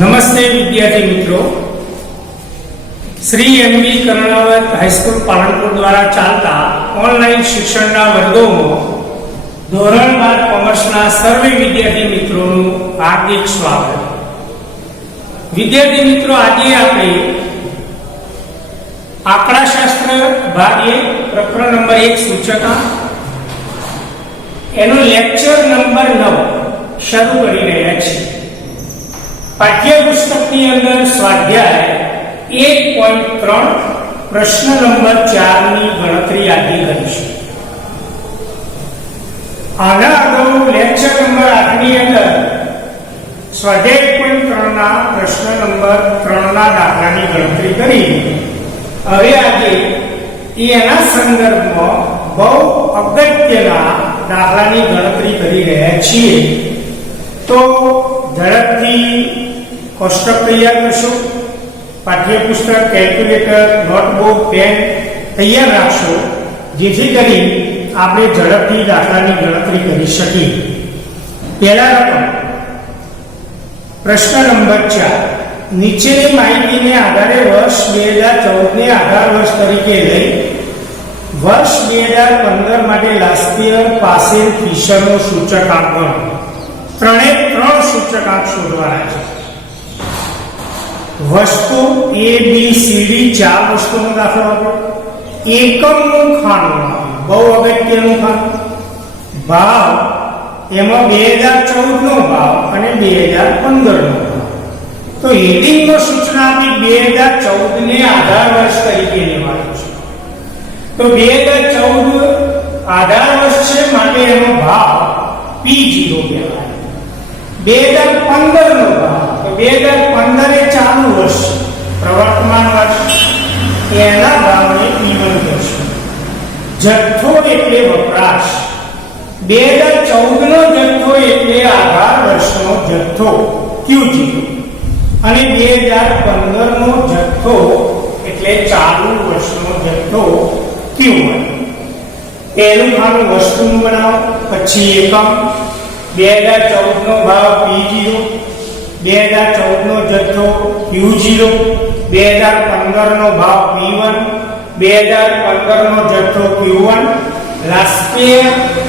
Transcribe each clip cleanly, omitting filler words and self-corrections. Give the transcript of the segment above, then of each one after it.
नमस्ते विद्यार्थी मित्रों, श्री एमबी कर्णावत हाईस्कूल पालनपुर द्वारा चलता ऑनलाइन शिक्षण वर्गों में धोरण 12 कॉमर्स सर्वे विद्यार्थी मित्रों हार्दिक स्वागत। विद्यार्थी मित्रों, आज आपणे आंकड़ाशास्त्र भाग 1 प्रकरण नंबर 1 सूचकांक एनो लेक्चर नंबर 9 शुरू करी रह्या छीए। पाठ्यपुस्तक की अंदर स्वाध्याय 1.3 प्रश्न नंबर 4 ની ગણતરી આજે કરીશું। આના અગાઉ લેક્ચર નંબર 8 ની અંદર સ્વાધ્યાય 1.3 ના પ્રશ્ન નંબર 3 ના દાખલાની ગણતરી કરી। હવે આજે એના સંદર્ભમાં બહુ અગત્યના દાખલાની ગણતરી કરી રહ્યા છીએ। તો ઝડપથી કોષ્ટક તૈયાર કરશો, પાઠ્યપુસ્તક, કેલ્ક્યુલેટર, નોટબુક, પેન તૈયાર રાખશો, જેથી કરી આપણે ઝડપથી દાખલાની ગણતરી કરી શકીએ। પહેલા રકમ પ્રશ્ન નંબર 4 નીચેની માહિતીને આધારે વર્ષ 2014 ને આધાર વર્ષ તરીકે લઈ વર્ષ 2015 માટે લાસ્પિયર પાસે ફિશરનો સૂચકાંક ગણો। ત્રણે ત્રણ સૂચકાંક શોધવાના છે। वस्तु ए बी सी डी 4 वस्तुओं दाखलो आपो। एकमનું ખાનું બહુ અગત્યનું ખાનું ભાવ એમાં 2014 નો ભાવ અને 2015 નો ભાવ। તો હેડિંગમાં સૂચના આપી 2014 ને આધાર વર્ષ તરીકે લેવાનું છે। તો 2014 આધાર વર્ષ છે માટે એનો ભાવ P0 કહેવાય। 2015 નો ભાવ, તો 2015 એ ચાલુ વર્ષ, પ્રવર્તમાન વર્ષ, એના ભાવને P1 કરશું। જથ્થો એટલે વપરાશ, 2014 નો જથ્થો એટલે આધાર વર્ષનો જથ્થો Q0 અને 2015 નો જથ્થો એટલે ચાલુ વર્ષનો જથ્થો Q1। પહેલું ખાનું વસ્તુનું બનાવો, પછી એકમ, 2014 નો ભાવ P0, 2014 નો જથ્થો Q0, 2015 નો ભાવ P1, 2015 નો જથ્થો Q1, લાસ્પિયર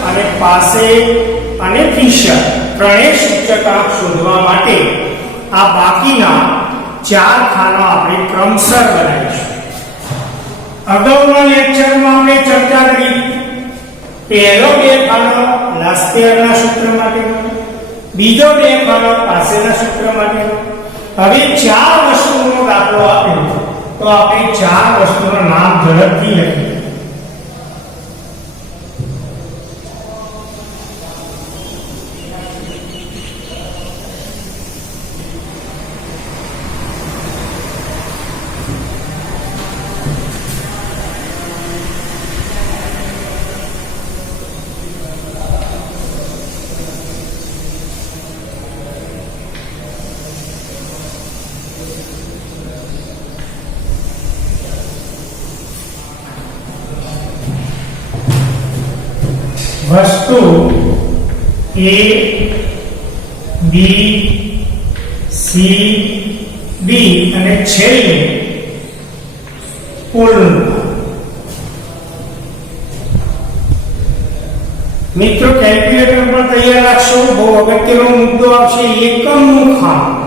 અને પાસે અને ફિશર ત્રણેય સૂચકાંક શોધવા માટે આ બાકીના 4 ખાના આપણે ક્રમશર બનાવીશું। અગાઉના લેક્ચરમાં આપણે ચર્ચા કરી, પહેલો 2 ખાનો લાસ્પિયરના સૂત્ર માટેનો, બીજો 2 ખાનો પાસેના સૂત્ર માટેનો। હવે 4 વસ્તુઓનો દાખલો આપ્યો, તો આપણે 4 વસ્તુઓના નામ ઝડપથી લખીએ। वस्तु ए बी सी डी અને છેલ્લે કુલનું। મિત્રો કેલ્ક્યુલેટર પણ તૈયાર રાખશો, બહુ અગત્યનો મુદ્દો આવશે, એકમનું ખાનું।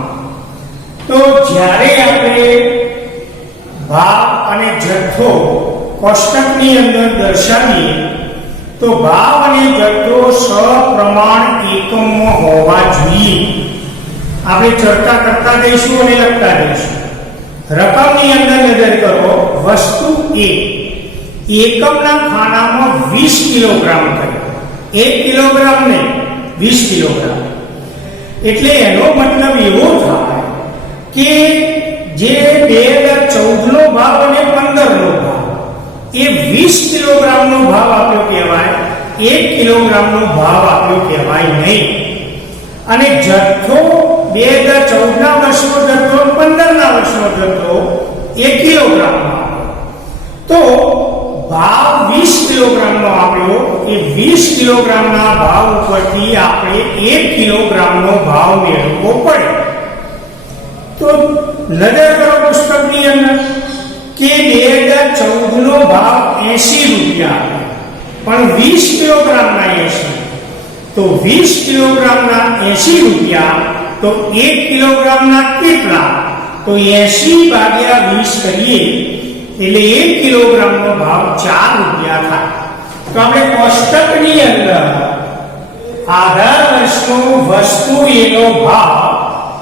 તો જ્યારે આપણે ભાવ અને જથ્થો કોષ્ટકની અંદર દર્શાવીએ તો ભાવ અને જથ્થો સપ્રમાણ એકમમાં હોવા જોઈએ। આપણે ચર્ચા કરતા જઈશું અને લખતા જઈશું। રકમની અંદર નજર કરો, વસ્તુ એ એકમના ખાનામાં 20 કિલોગ્રામ કર્યો, 1 કિલોગ્રામ નહીં 20 કિલોગ્રામ। એટલે એનો મતલબ એવો થાય કે જે 2014 નો ભાવ અને 15 નો ભાવ એ 20 કિલોગ્રામ નો ભાવ આપ્યો કહેવાય, 1 કિલોગ્રામ નો ભાવ આપ્યો કહેવાય નહીં। અને જથ્થો 2014 ના વર્ષનો જથ્થો 15 ના વર્ષનો જથ્થો 1 કિલોગ્રામ નો આપ્યો, તો ભાવ 20 કિલોગ્રામ નો આપ્યો, એ 20 કિલોગ્રામ ના ભાવ ઉપરથી આપણે 1 કિલોગ્રામ નો ભાવ મેળવવો પડે। તો નજર કરો પુસ્તકની અંદર કે 2014 નો ભાવ 80 રૂપિયા, પણ 20 કિલોગ્રામના 80, તો 20 કિલોગ્રામના 80 રૂપિયા, તો 1 કિલોગ્રામના કેટલા? તો 80 ભાગ્યા 20 કરીએ એટલે 1 કિલોગ્રામનો ભાવ 4 રૂપિયા થાય. તો આપણે કોષ્ટકની અંદર આધાર વર્ષનો વસ્તુ એનો ભાવ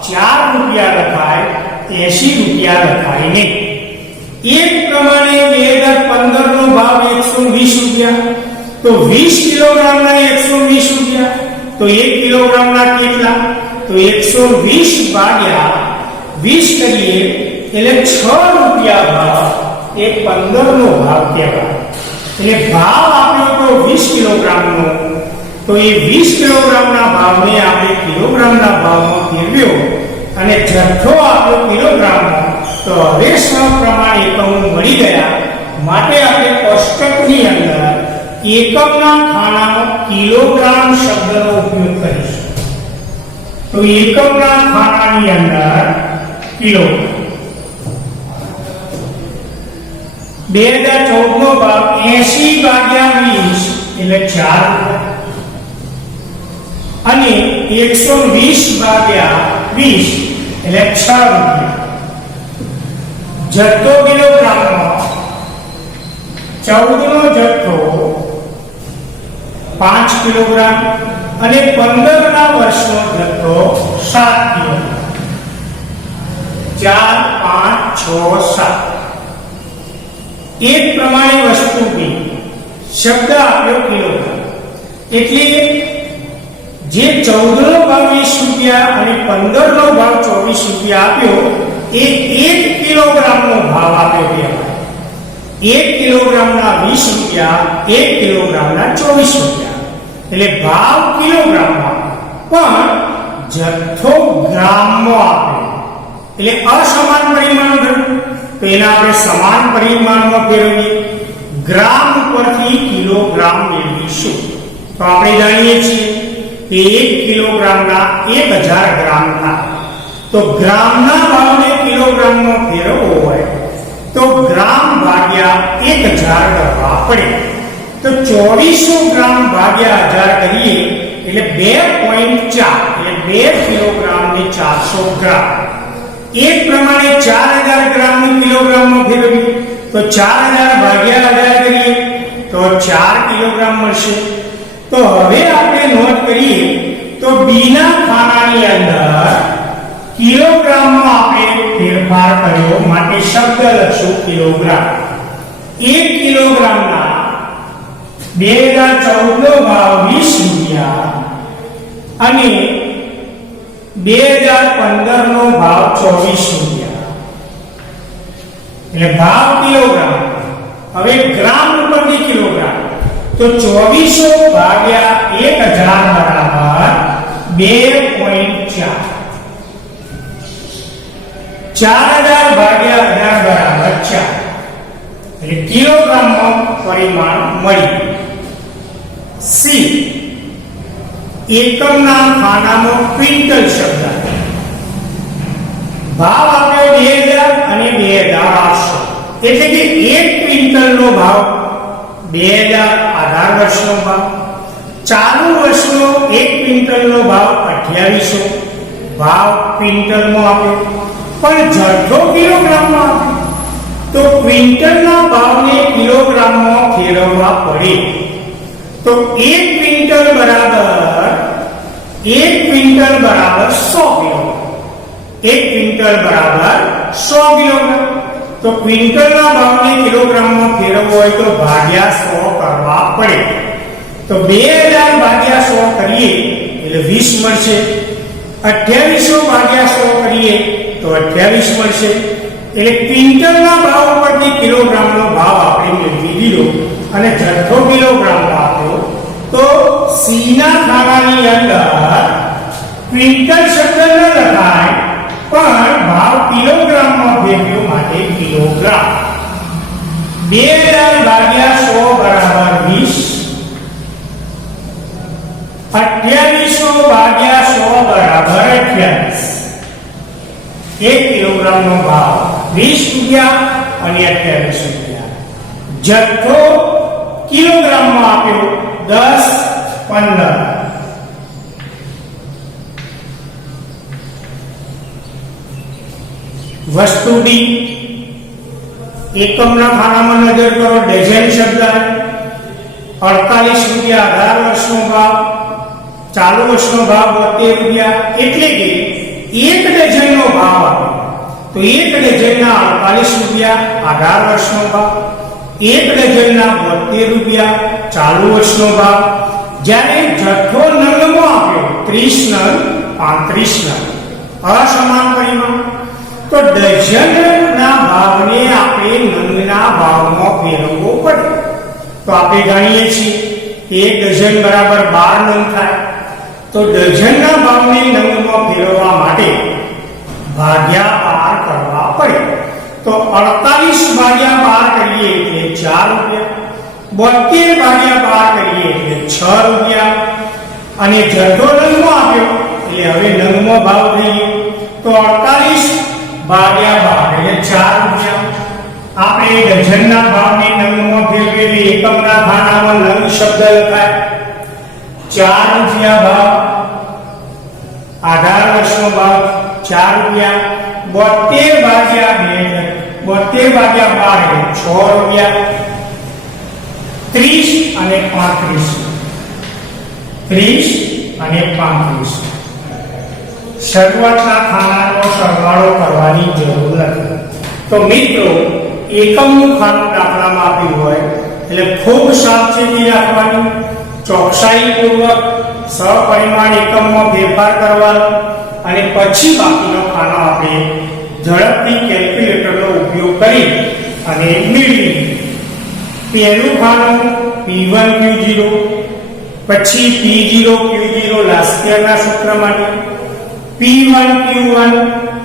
4 રૂપિયા લખાય, 80 રૂપિયા લખાય નહીં. એક પ્રમાણે 2015 નો ભાવ 120 રૂપિયા, તો 20 કિલોગ્રામના 120 રૂપિયા, તો 1 કિલોગ્રામના કેટલા? તો 120 ભાગ્યા 20 કરીએ એટલે 6 રૂપિયા ભાવ એ 15 નો ભાવ કહેવાય. એટલે ભાવ આપ્યો તો 20 કિલોગ્રામનો, તો એ 20 કિલોગ્રામના ભાવને આપણે કિલોગ્રામના ભાવમાં ફેરવ્યો અને જથ્થો આપ્યો કિલોગ્રામમાં, તો હવે સપ્રમાણ એકમો મળી ગયા. માટે આપણે કોષ્ટકની અંદર એકમના ખાનામાં કિલોગ્રામ શબ્દનો ઉપયોગ કરીશું. તો એકમના ખાનાની અંદર કિલોગ્રામ 2014 નો ભાવ 80 ભાગ્યા 20 એટલે 4 અને 120 ભાગ્યા 20 એટલે 6 રૂપિયા. જથ્થો કિલોગ્રામમાં 14 નો જથ્થો 5 કિલોગ્રામ અને 15 ના વર્ષનો જથ્થો 7 કિલોગ્રામ. 4 5 6 7 એક પ્રમાણે વસ્તુ બી શબ્દ આપ્યો કિલોગ્રામ. એટલે જે 14 નો ભાવ 20 રૂપિયા અને 15 નો ભાવ 24 રૂપિયા આપ્યો એ 1 કિલોગ્રામનો ભાવ આપ્યો કહેવાય. 1 કિલોગ્રામના 20 રૂપિયા, 1 કિલોગ્રામના 24 રૂપિયા. એટલે ભાવ કિલોગ્રામમાં પણ જથ્થો ગ્રામમાં આપ્યો. એટલે અસમાન પરિમાણો થયું, તો એના આપણે સમાન પરિમાણમાં ફેરવીએ. ગ્રામ પરથી કિલોગ્રામ મેળવીશું. તો આપણે જાણીએ છીએ કે 1 કિલોગ્રામના 1000 ગ્રામ થાય. તો ગ્રામના ભાવને કિલોગ્રામમાં ફેરવવો હોય તો ગ્રામ ભાગ્યા 1000 કરવા પડે. તો 2400 ગ્રામ ભાગ્યા 1000 કરીએ એટલે 2.4 એટલે 2 કિલોગ્રામ ને 400 ગ્રામ. એક પ્રમાણે 4000 ગ્રામ ને કિલોગ્રામમાં ફેરવીએ તો 4000 ભાગ્યા 1000 કરીએ તો 4 કિલોગ્રામ મળશે. તો હવે આપણે નોંધ કરીએ તો બીના ખાનાની અંદર કિલોગ્રામમાં આપણે ફેરફાર કર્યો, માટે શબ્દ લખશું કિલોગ્રામ. 1 કિલોગ્રામના 2014 નો ભાવ 20 રૂપિયા અને 2015 નો ભાવ 24 રૂપિયા. એટલે ભાવ કિલોગ્રામ. હવે ગ્રામ ઉપરથી કિલોગ્રામ, તો 2400 ભાગ્યા 1000 બરાબર 2.4. 4000 ભાગ્યા 1000 બરાબર 4. એટલે કિલોગ્રામમાં પરિમાણ મળ્યું. સી એકમના ખાનામાં ક્વિન્ટલ શબ્દ. ભાવ આપ્યો 2000 અને 2800, એટલે કે 1 ક્વિન્ટલનો ભાવ 2000 આધાર વર્ષનો ભાવ. ચાલુ વર્ષનો 1 ક્વિન્ટલનો ભાવ 2800, ભાવ ક્વિન્ટલમાં આપ્યો, પણ જથ્થો કિલોગ્રામમાં આપ્યો. તો ક્વિન્ટલના ભાવને કિલોગ્રામમાં ફેરવવા પડે. તો 1 ક્વિન્ટલ બરાબર 100 કિલોગ્રામ. 1 ક્વિન્ટલ બરાબર 100 કિલોગ્રામ. તો ક્વિન્ટલના ભાવને કિલોગ્રામમાં ફેરવવો હોય તો ભાગ્યા 100 કરવા પડે. તો 2000 ભાગ્યા 100 કરીએ એટલે 20 મળશે. 2800 ભાગ્યા 100 કરીએ તો 28 મળશે. એટલે ક્વિન્ટલના ભાવ ઉપરથી કિલોગ્રામનો ભાવ આપણે મેળવી લીધો અને જથ્થો કિલોગ્રામમાં આપ્યો. તો સીના ખાનાની અંદર ક્વિન્ટલ શબ્દ ન લખાય, પણ ભાવ કિલોગ્રામમાં ફેરવ્યો, માટે કિલોગ્રામ. 2000 ભાગ્યા 100 બરાબર 20. 2800 ભાગ્યા 100 બરાબર 28. 1 કિલોગ્રામનો ભાવ 20 રૂપિયા અને 28 રૂપિયા. જથ્થો કિલોગ્રામમાં આપ્યો 10, 15. વસ્તુ ડી એકમના ખાનામાં નજર કરો. ડઝન શબ્દ 48 રૂપિયા 18 વર્ષનો ભાવ, ચાલુ વર્ષનો ભાવ 72 રૂપિયા. એટલે કે 1 ડઝનનો ભાવ આપે તો 1 ડઝનના 48 રૂપિયા 18 વર્ષનો ભાવ, 1 ડઝનના 72 રૂપિયા ચાલુ વર્ષનો ભાવ. જ્યારે જથ્થો નંગમાં આપ્યો 30 નંગ 35 નંગ, અસમાન પરિમાણ, તો ડઝનના ભાવને આપણે નંગના ભાવમાં ફેરવવો પડે. તો આપણે જાણીએ છીએ કે 1 ડઝન બરાબર 12 નંગ થાય. તો ડઝનના ભાવને નંગમાં ફેરવવા માટે ભાગ્યા 12 કરવા પડે. તો 48 ભાગ્યા 12 કરીએ એટલે 4 રૂપિયા, 72 ભાગ્યા 12 કરીએ એટલે 6 રૂપિયા. અને જથ્થો નંગમાં આપ્યો એટલે હવે નંગમાં ભાવ થઈ ગયો. તો 48 ભાગ્યા 12 એટલે 4 રૂપિયા. આપણે ડઝનના ભાવને નંગમાં ફેરવીએ એકમના ખાનામાં નંગ શબ્દ લખાય. 4 રૂપિયા ભાવ, 18 વર્ષનો ભાવ 4 રૂપિયા. 72 ભાગ્યા 2 ભાગ્યા 12 એટલે 6 રૂપિયા. 30 અને 35, 30 અને 35. શરૂઆતના ખાનાનો સરવાળો કરવાની જરૂર નથી. તો મિત્રો, એકમનું ખાનું દાખલામાં આપ્યું હોય એટલે ખૂબ સાવચેતી રાખવાની, ચોકસાઈપૂર્વક સપરિમાણ એકમમાં ફેરફાર કરવાનો અને પછી બાકીનો ખાનો આપણે ઝડપથી કેલ્ક્યુલેટરનો ઉપયોગ કરી અને મેળવી. પહેલું ખાનું P1 Q0, પછી P0 Q0 લાસ્કિયરના સૂત્ર માટે, P1 Q1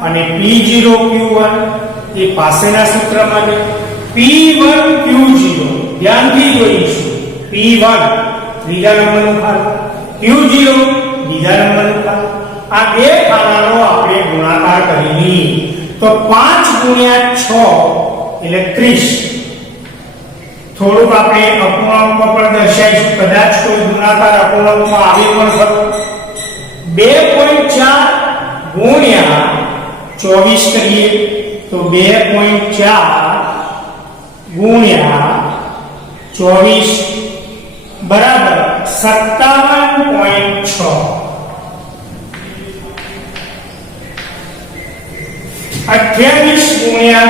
અને P0 Q1 એ પાસેના સૂત્ર માટે, P1 Q0 ધ્યાનથી જોઈશું. P1 ત્રીજા નંબરનું ખાનું, Q0 બીજા નંબરનું ખાનું. આ બે ખાનાનો આપણે ગુણાકાર કરીએ તો 5 ગુણ્યા 6 એટલે 30. થોડુંક આપણે અપૂર્ણાંકમાં પણ દર્શાવીશું, કદાચ કોઈ ગુણાકાર અપૂર્ણાંકમાં આવે પણ ખરો. 2.4 ગુણ્યા 24 કરીએ તો 2.4 ગુણ્યા 24 બરાબર 57.6. 28 ગુણ્યા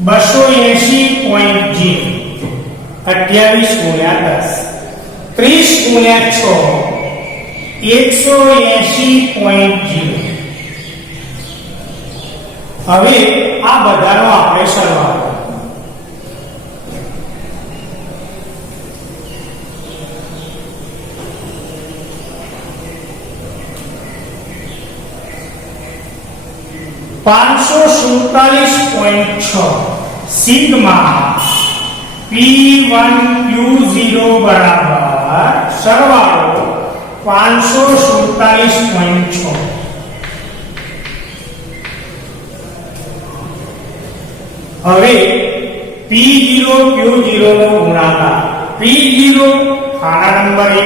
10 280.0. 28 ગુણ્યા 10. 30 ગુણ્યા 6 180.0. હવે આ બધાનો આપણે સરવાળો. $547.6 સિગ્મા P1 Q0 બરાબર સરવાળો 547.6. હવે P0 Q0 નો ગુણાકાર. P0 ખાના નંબર 1,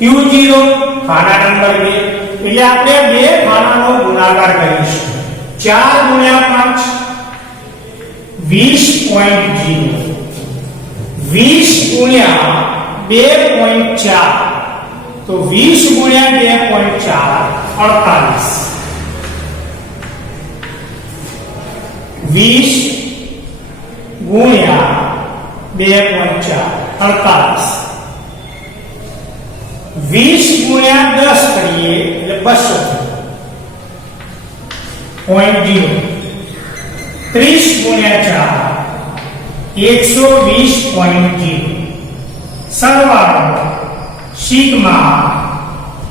Q0 ખાના નંબર 2, એટલે આપણે બે ખાનાનો ગુણાકાર કરીશું. 4 ગુણ્યા 5 20.0. 20 ગુણ્યા 2.4 તો 20 ગુણ્યા 2.4 48. 20 ગુણ્યા 2.4 48. 20 ગુણ્યા 10 કરીએ એટલે 200. 0.0. 30 ગુણ્યા 4 120.0. સરવાળો સિગ્મા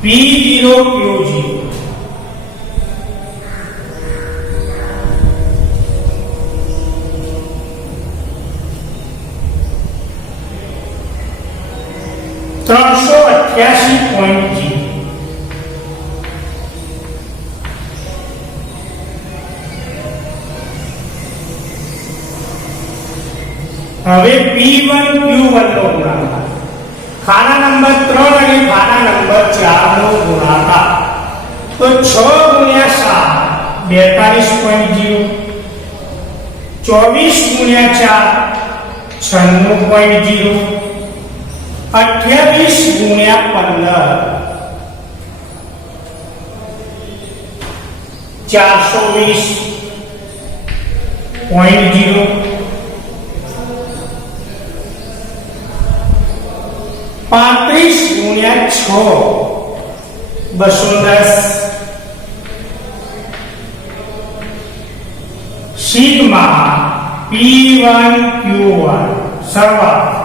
P0 Q0. $388.0. હવે P1 Q1 નો ગુણાકાર ખાના નંબર 3 અને ખાના નંબર 4 નો ગુણાકાર તો 6 ગુણ્યા 7 42.0 24 ગુણ્યા 4 96.0 28 ગુણ્યા 15 420.0 35 ગુણ્યા 6 210 સિગ્મા P1 Q1 સરવાળો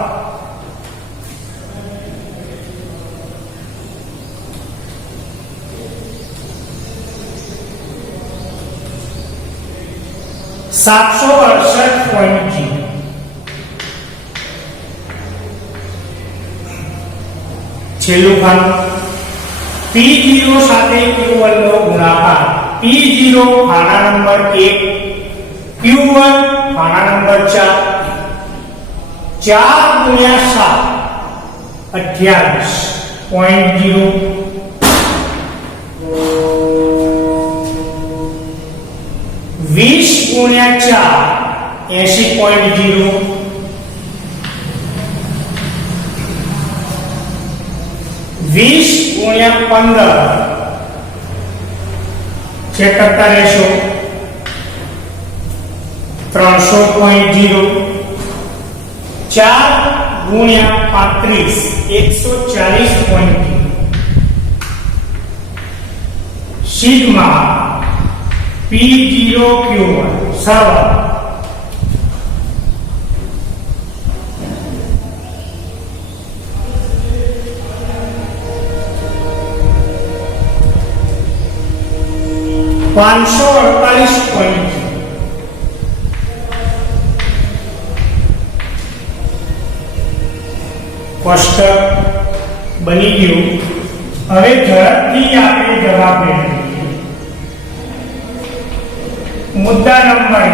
$768.0 છેલ્લું ખાનું P0 સાથે Q1 નો ગુણાકાર P0 ખાના નંબર 1 Q1 ખાના નંબર 4 4 ગુણ્યા 7 28.0 20 ગુણ્યા 4 80.0 20 ગુણ્યા 15 ચેક કરતા રહેશો 300.0 4 ગુણ્યા 35 140.0 સિગ્મા P0 Q1 સરવાળો $548.0 કોષ્ટક બની ગયું હવે ઝડપથી આપણે જવાબ મેળવીએ મુદ્દા નંબર 1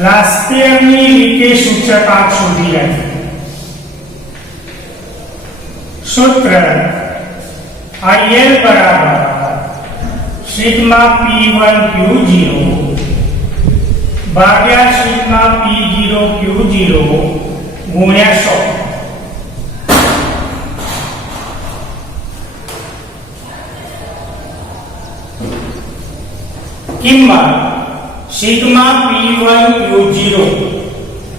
રાષ્ટ્રીયની રીતે સૂચકાંક શોધી આપીએ સૂત્ર IL બરાબર સિગ્મા P1 Q0 ભાગ્યા સિગ્મા P0 Q0 ગુણ્યા 100 કિંમત સિગ્મા P1 Q0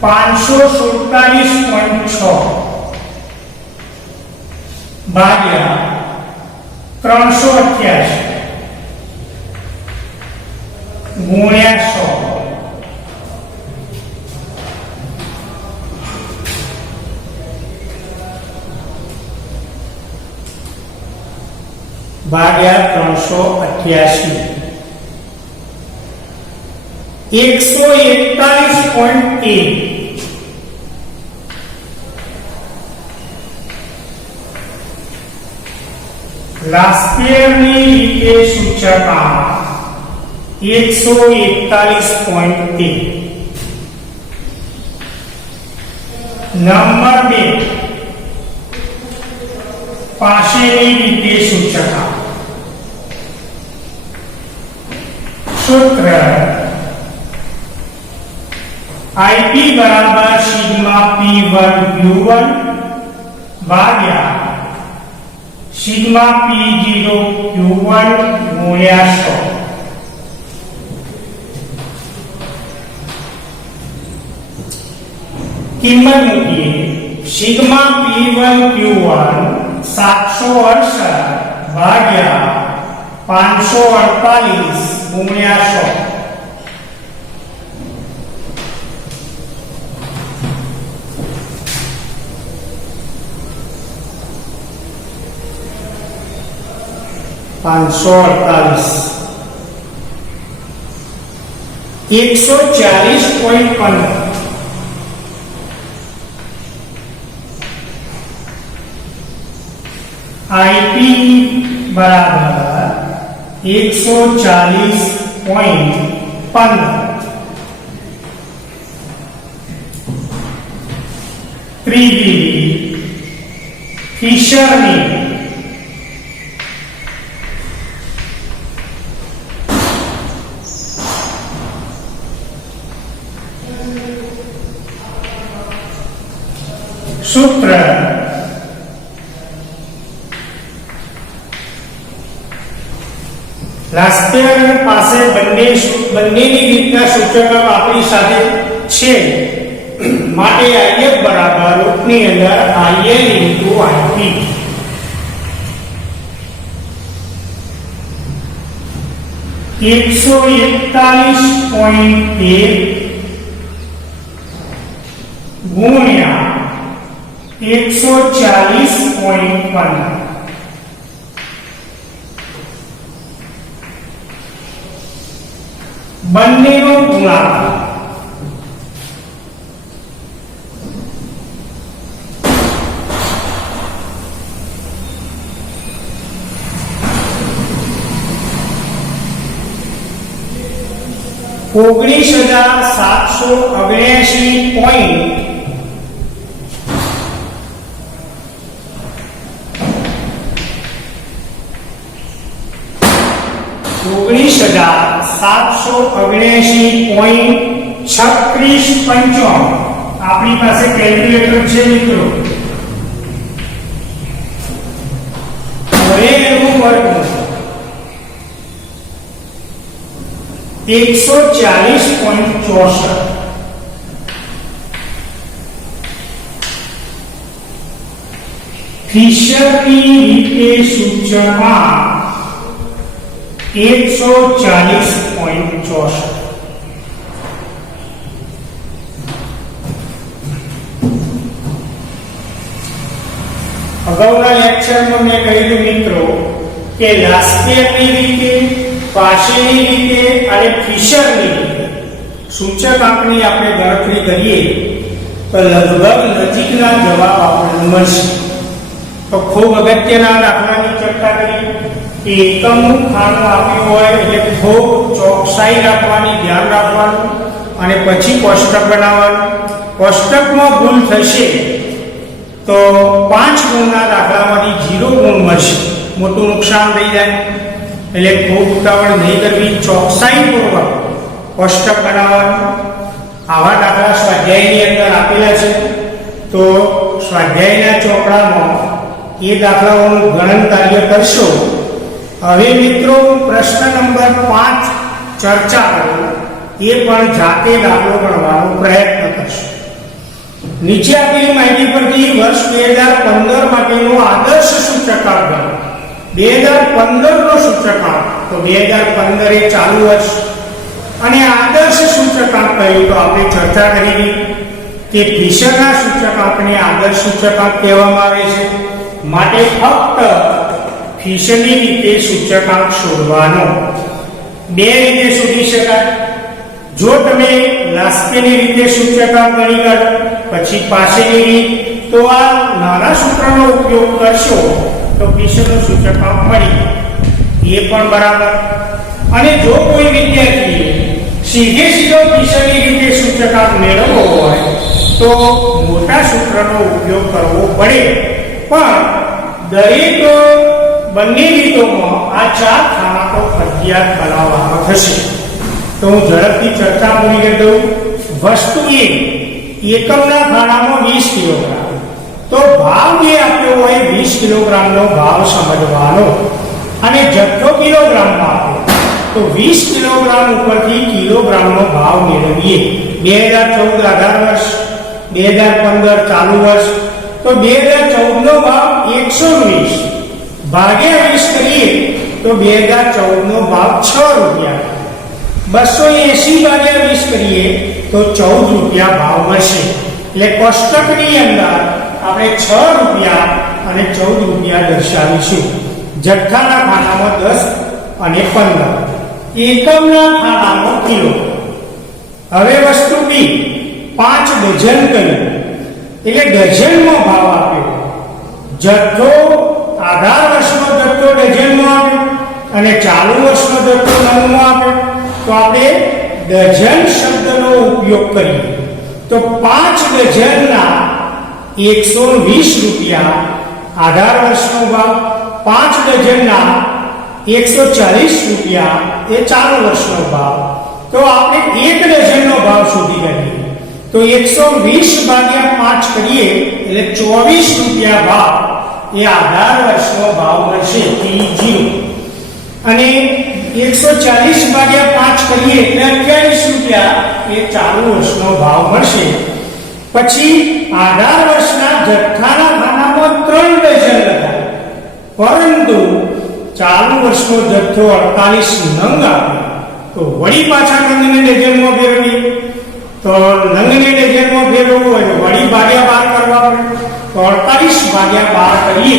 547.6 ભાગ્યા 388 ગુણ્યા 100 ભાગ્યા 388 141.1 રાષ્ટ્રીયની રીતે સૂચકાંક 141.1 નંબર 2 પાસેની રીતે સૂચકાંક સૂત્ર IP બરાબર સિગ્મા P1 Q1 ભાગ્યા સિગ્મા P0 Q1 ગુણ્યા 100 કિંમત મૂકીએ સિગ્મા P1 Q1 768 ભાગ્યા 548 ગુણ્યા 140.15 IP બરાબર 140.15 ત્રીજી ફિશરની સૂત્ર લાસ્પેર પાસે બંનેની રીતના સૂચકો આપણી સાથે છે માટે IF બરાબર રૂપની અંદર IL * IP 141.1 ગુણ્યા 140.15 બંનેનો ગુણાકાર $19,779.36 આપણી પાસે કેલ્ક્યુલેટર છે મિત્રો. હવે એનું વર્ગમૂળ 140.64 ફિશરની રીતે સૂચકમાં 140.64 અગાઉના લેક્ચરમાં મેં કહ્યું મિત્રો કે લાસ્પેરની રીતે, પાસેની રીતે અને ફિશરની રીતે સૂચકાંકની આપણે ગણતરી કરીએ તો લગભગ નજીકના જવાબ આપણને મળશે. તો ખૂબ અગત્યના દાખલાની ચર્ચા કરી કે એકમનું ખાનું આપ્યું હોય એટલે ખૂબ ચોકસાઈ રાખવાની, ધ્યાન રાખવાનું અને પછી કોષ્ટક બનાવવાનું. કોષ્ટકમાં ભૂલ થશે તો 5 ગુણના દાખલામાંથી 0 ગુણ મળશે, મોટું નુકસાન થઈ જાય. એટલે ખૂબ ઉતાવળ નહીં કરવી, ચોકસાઈપૂર્વક કોષ્ટક બનાવવાનું. આવા દાખલા સ્વાધ્યાયની અંદર આપેલા છે, તો સ્વાધ્યાયના ચોપડામાં એ દાખલાઓનું ગણન કાર્ય કરશો. હવે મિત્રો પ્રશ્ન નંબર 5 ચર્ચા કરું, એ પણ જાતે દાખલો ગણવાનો પ્રયત્ન કરશો. નીચે આપેલી માહિતી પરથી વર્ષ 2015 માટેનો આદર્શ સૂચકાંક ગણો. 2015 નો સૂચકાંક તો 2015 એ ચાલુ વર્ષ અને આદર્શ સૂચકાંક કહ્યું તો આપણે ચર્ચા કરી કે ફિશરના સૂચકાંકને આદર્શ સૂચકાંક કહેવામાં આવે છે. માટે ફક્ત ફિશરની રીતે સૂચકાંક શોધવાનો. બે રીતે શોધી શકાય. જો તમે લાસ્પેની રીતે સૂચકાંક ગણી કાઢો પછી પાસેની રીત, તો આ નાના સૂત્રનો ઉપયોગ કરશો તો ફિશરનું સૂચકાંક મળી, એ પણ બરાબર. અને જો કોઈ વિદ્યાર્થીએ સીધો ફિશરની રીતે સૂચકાંક મેળવવો હોય તો મોટા સૂત્રનો ઉપયોગ કરવો પડે. પણ દરેક બંને રીતોમાં આ 4 ખાના તો ફરજિયાત બનાવવામાં થશે. તો હું ઝડપથી ચર્ચા પૂરી કરી દઉં. વસ્તુ એકમના ખાનામાં 20 કિલોગ્રામ, તો ભાવ જે આપ્યો હોય 20 કિલોગ્રામનો ભાવ સમજવાનો અને જથ્થો કિલોગ્રામમાં આપ્યો તો 20 કિલોગ્રામ ઉપરથી કિલોગ્રામનો ભાવ મેળવીએ. 2014 આધાર વર્ષ, 2015 ચાલુ વર્ષ, તો 2014 નો ભાવ 120 ભાગ્યા 20 કરીએ તો 2014 નો ભાવ 6 રૂપિયા. 280 ભાગ્યા 20 કરીએ તો 14 રૂપિયા ભાવ મળશે. એટલે કોષ્ટકની અંદર આપણે 6 રૂપિયા અને 14 રૂપિયા દર્શાવીશું. જથ્થાના ખાનામાં 10 અને 15, એકમના ખાનામાં કિલો. હવે વસ્તુ બી 5 ડઝન કર્યું એટલે ડઝનમાં ભાવ આપ્યો. જથ્થો આધાર વર્ષનો જથ્થો ડઝનમાં આપ્યો અને ચાલુ વર્ષનો જથ્થો નંગમાં આપ્યો. તો આપણે ડઝન શબ્દનો ઉપયોગ કરીએ તો 5 ડઝનના 120 રૂપિયા 18 વર્ષનો ભાવ, 5 ડઝનના 140 રૂપિયા એ ચાલુ વર્ષનો ભાવ. તો આપણે 1 ડઝનનો ભાવ શોધી કાઢીએ તો 120 ભાગ્યા 5 કરીએ એટલે 24 રૂપિયા ભાવ એ 18 વર્ષનો ભાવ મળશે P0. અને 140 ભાગ્યા 5 કરીએ એટલે 28 રૂપિયા એ ચાલુ વર્ષનો ભાવ મળશે. પછી 18 વર્ષના જથ્થાના ખાનામાં 3 ડઝન લખાય, પરંતુ ચાલુ વર્ષનો જથ્થો 48 નંગ આપે તો વળી પાછા નંગને ડઝનમાં ફેરવીએ. તો નંગને ડઝનમાં ફેરવવું હોય તો વળી ભાગ્યા 12 કરવા પડે. તો 48 ભાગ્યા 12 કરીએ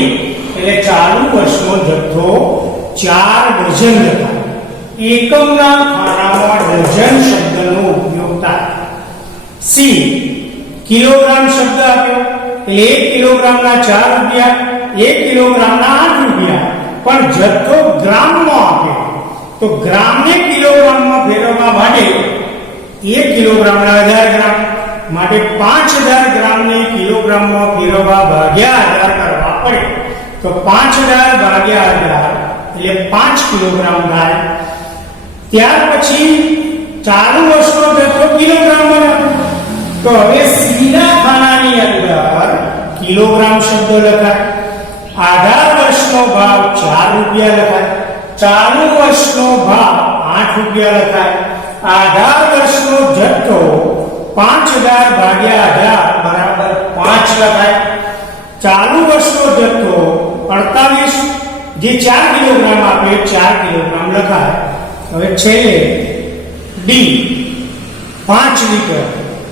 એટલે ચાલુ વર્ષનો જથ્થો 4 ડઝન લખાય. એકમના ખાનામાં ડઝન શબ્દનો ઉપયોગ થાય. સી કિલોગ્રામ શબ્દ આપ્યો એટલે 1 કિલોગ્રામના 4 રૂપિયા, 1 કિલોગ્રામના 8 રૂપિયા, પણ જથ્થો ગ્રામમાં આપ્યો તો ગ્રામને કિલોગ્રામમાં ફેરવવા માટે 1 કિલોગ્રામના 1000 ગ્રામ માટે 5000 ગ્રામને કિલોગ્રામમાં ફેરવવા ભાગ્યા 1000 કરવા પડે. તો 5000 ભાગ્યા 1000 એટલે 5 કિલોગ્રામ થાય. ત્યાર પછી ચાલુ વર્ષનો જથ્થો કિલોગ્રામમાં આપ્યો તો હવે સીધા ખાનાની અંદર કિલોગ્રામ શબ્દ લખાય. 18 વર્ષનો ભાવ 4 રૂપિયા લખાય, ચાલુ વર્ષનો ભાવ 8 રૂપિયા લખાય. 18 વર્ષનો જથ્થો 5000 ભાગ્યા 18 બરાબર 5 લખાય. ચાલુ વર્ષનો જથ્થો 48 જે 4 કિલોગ્રામ આપે 4 કિલોગ્રામ લખાય. હવે છેલ્લે ડી 5 લીટર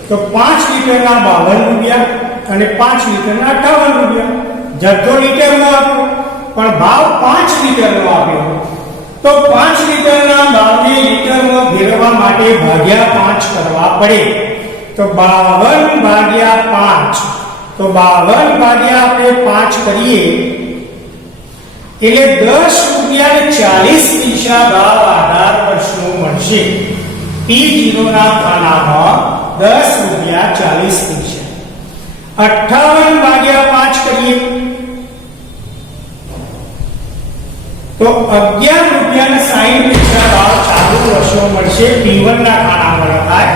તો 5 લીટરના 52 રૂપિયા અને 5 લીટરના 58 રૂપિયા. જથ્થો લીટરમાં આપ્યો પણ ભાવ 5 લીટરનો આપ્યો તો 5 લીટરના ભાવને લીટરમાં ફેરવવા માટે ભાગ્યા 5 કરવા પડે. તો 52 ભાગ્યા 5 તો 52 ભાગ્યા આપણે 5 કરીએ એટલે 10 રૂપિયા ને 40 પૈસા ભાવ 18 વર્ષનો મળશે. P0 ના ખાનામાં 10 રૂપિયા 40 પૈસા. 58 ભાગ્યા 5 કરીએ તો 11 રૂપિયા ને 60 પૈસા ભાવ ચાલુ વર્ષનો મળશે. P1 ના ખાનામાં લખાય.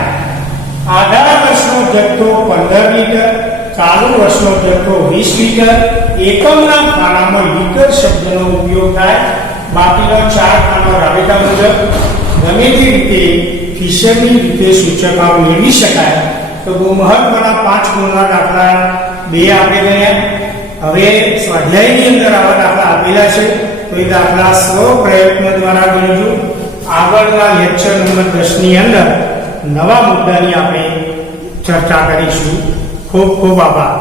18 વર્ષનો જથ્થો 15 લીટર, ચાલુ વર્ષનો જથ્થો 20 લીટર. એકમના ખાનામાં લીટર શબ્દનો ઉપયોગ થાય. બાકીનો 4 ખાના રાબેતા મુજબ ગમે તે રીતે ફિશરની રીતે સૂચકાઓ મેળવી શકાય. તો બહુ મહત્વના 5 ગુણના દાખલા 2 આપણે ગયા. હવે સ્વાધ્યાયની અંદર આવા દાખલા આપેલા છે તો એ દાખલા સ્વ પ્રયત્ન દ્વારા ગણજો. આગળના લેક્ચર નંબર 10 ની અંદર નવા મુદ્દાની આપણે ચર્ચા કરીશું. ખૂબ ખૂબ આભાર.